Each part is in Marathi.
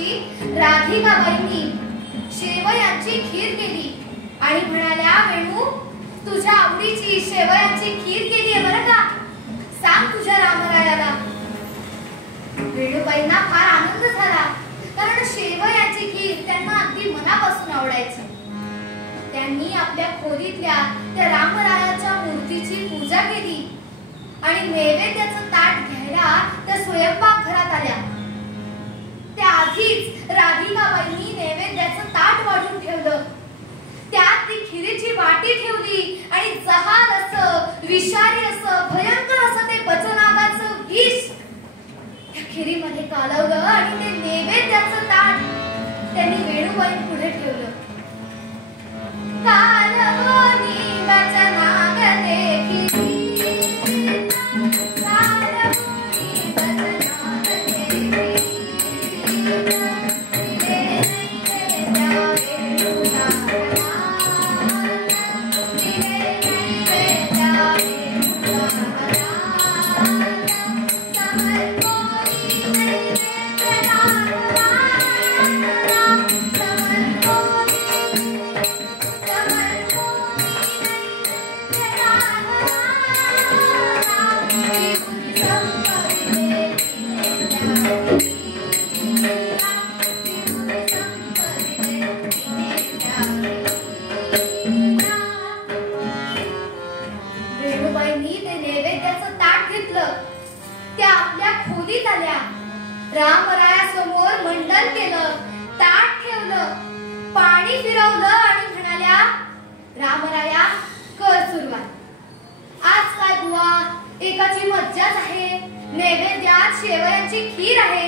दिवशी राधिकाबाईंनी शेवयांची खीर केली आणि म्हणाल्या, वेणू तुझ्या आवडीची शेवयांची खीर केली आहे बरं का, सांग तुझ्या रामरायाला. वेणूबाईंना फार आनंद झाला, कारण शेवयांची खीर त्यांना अगदी मनापासून आवडायची. त्यांनी आपल्या खोलीतल्या त्या रामरायाच्या मूर्तीची पूजा केली आणि नैवेद्याचं ताट घ्यायला त्या स्वयंपाकघरात आल्या. त्याआधीच राधिकाबाईंनी नैवेद्याचं ताट वाढून ठेवलं. त्यात ती खिरीची वाटी ठेवली आणि जहाल असं विषारी असं भयंकर असं ते बचनागाचं विष त्या खिरीमध्ये कालवलं आणि ते नैवेद्याचं ताट त्यांनी वेणूबाई पुढे ठेवलं. कालवनी बचनागते रामरायासमोर मंडन केलं, ताट ठेवलं, पाणी फिरवलं आणि म्हणाल्या, रामराया कर सुरुवात. आज काय बुवा, एकाची मज्जाच आहे, नैवेद्यात शेवयांची खीर आहे.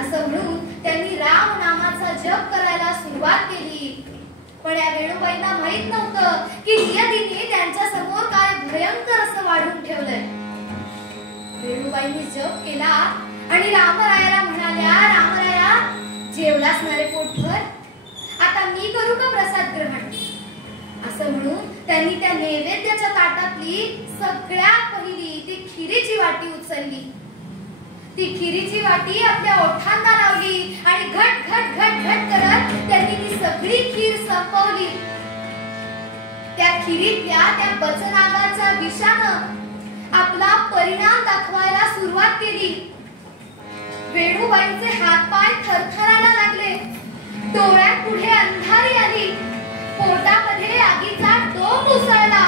असं म्हणून त्यांनी राम नामाचा जप करायला सुरुवात केली. पण या वेणूबाईंना माहित नव्हतं की नियतीने त्यांच्या समोर काय भयंकर असं वाढून ठेवलंय. वेणूबाईंनी जप केला आणि रामरायाला म्हणाल्या, रामराया जेवलास ना रे पोटभर, आता मी करू का प्रसाद ग्रहण. असं म्हणून त्यांनी त्या नैवेद्याच्या ताटातली सगळ्यात पहिली ती खिरीची वाटी उचलली. ती खिरीची वाटी आपल्या ओठांना लावली आणि घट घट घट घट करत त्यांनी ती सगळी खीर संपवली. त्या खिरीतल्या त्या बचनागाच्या विषानं आपला परिणाम दाखवायला सुरुवात केली. वेणूबाईंचे हातपाय थरथरायला लागले, डोळ्यात पुढे अंधारी आली, पोटामध्ये आगीचा डोंब उसळला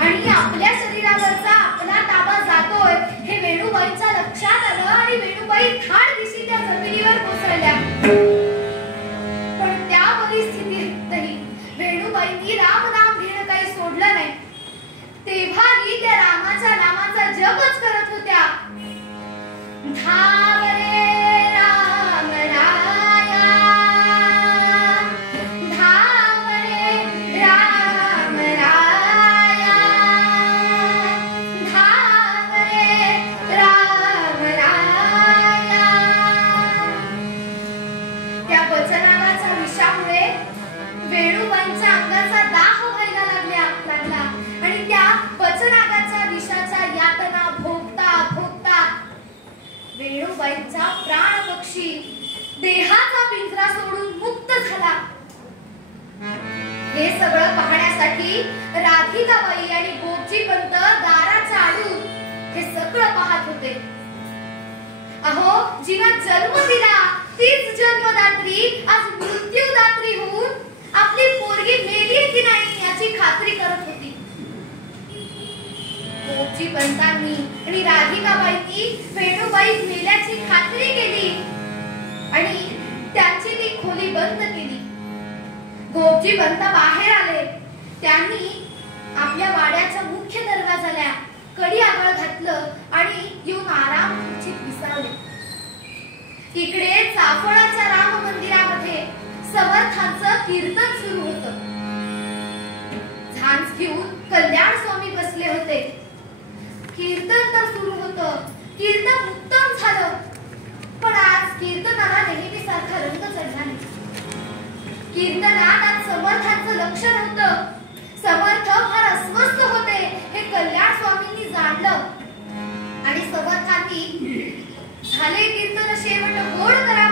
आणि आपल्या शरीरावरचा आपला ताबा जातोय हे वेणूबाईंच्या लक्षात आलं आणि वेणूबाई धाडदिशी त्या जमिनीवर कोसळल्या. पण त्या परिस्थितीतही वेणूबाईंनी रामनाम घेणं काही सोडलं नाही. तेव्हाही त्या रामाच्या नामाचा जपच करत होत्या. धाव रे राम राया, धाव रे राम राया, धाव रे राम राया. त्या बचनागाच्या विषामुळे वेणूबाईंच्या अंगाचा दाह व्हायला लागला आणि त्या बचनागाच्या विषाच्या यातना भोगता भोगता वेणूबाईंचा प्राण पक्षी देहाचा पिंजरा सोडून मुक्त झाला. हे सगळं पाहण्यासाठी राधिकाबाई आणि गोपजीपंत दाराच्या आडून हे सगळं पाहत होते. अहो, जिने जन्म दिला तीच जन्मदात्री आज मृत्यूदात्री होऊन आपली पोरगी मेली की नाही याची खात्री करत होती. गोपजीपंतांनी आणि राधिकाबाईंनी वेणूबाई मेल्याची खात्री केली आणि त्यांची ती खोली बंद केली. गोपजीपंत बाहेर आले. त्यांनी आपल्या वाड्याच्या मुख्य दरवाजाला कडी आगळ घातलं आणि येऊन आराम खुर्चीत विसावले. इकडे चाफळाच्या राम मंदिरामध्ये समर्थांचं कीर्तन सुरू होतं. झांज घेऊन कल्याण स्वामी बसले होते. कीर्तन तर सुरू होतं, कीर्तन उत्तम झालं, पण आज कीर्तनाला नेहमीसारखा रंग चढला नाही. कीर्तनात आज समर्थांचं लक्ष नव्हतं. समर्थ फार अस्वस्थ होते हे कल्याण स्वामींनी जाणलं आणि समर्थांनी झाले कीर्तन शेवट गोड करा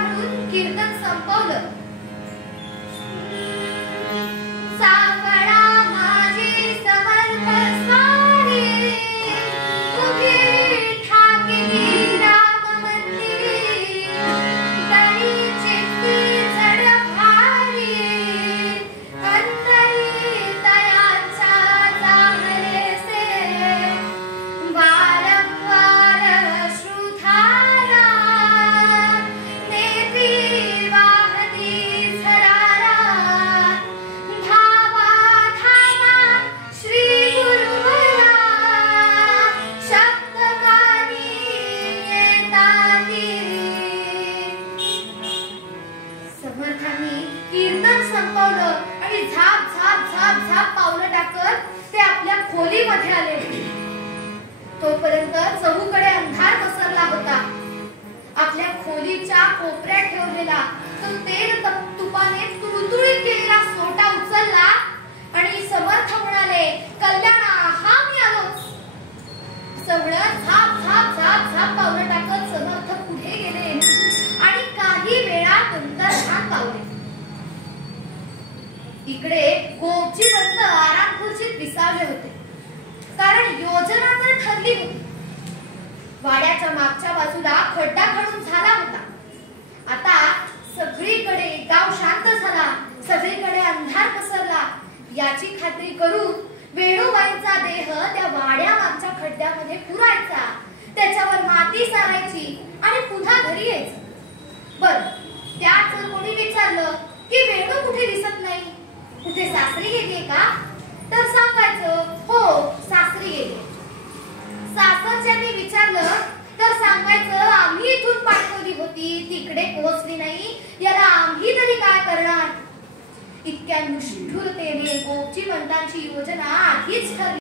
टाकत ते आपल्या खोलीमध्ये आले. तोपर्यंत चहूकडे अंधार पसरला होता. आपल्या खोलीच्या कोपऱ्यात ठेवलेला तो तेल तुपाने तुळतुळीत केलेला सोटा उचलला आणि समर्थ म्हणाले, कल्याणा, हा मी आलोच. सगळं झाप झाप झाप झाप पावलं टाकत समर्थ पुढे गेले आणि काही वेळानंतर हात पावले. इकडे गोपजीबंद आराम खुर्चीत विसावले होते, कारण योजना तर ठरली होती. वाड्याच्या मागच्या बाजूला खड्डा खणून झाला होता. आता सगळीकडे गाव शांत झाला, सगळीकडे अंधार पसरला. याची खात्री करून वेणूबाईंचा देह त्या वाड्या मागच्या खड्ड्यामध्ये पुरायचा, त्याच्यावर माती सारायची आणि पुन्हा घरी यायचं. बर, त्यात जर कोणी विचारलं की वेणू कुठे दिसत नाही, कुठे सासरी गेलीये का, तर सांगायचं, हो सासरी गेली. सासरच्यांनी विचारलं तर सांगायचं, आम्ही इथून पाठवली होती, तिकडे पोहोचली नाही, याला आम्ही तरी काय करणार. इतक्या निष्ठुरतेने गोपजीबंदांची योजना आधीच ठरली.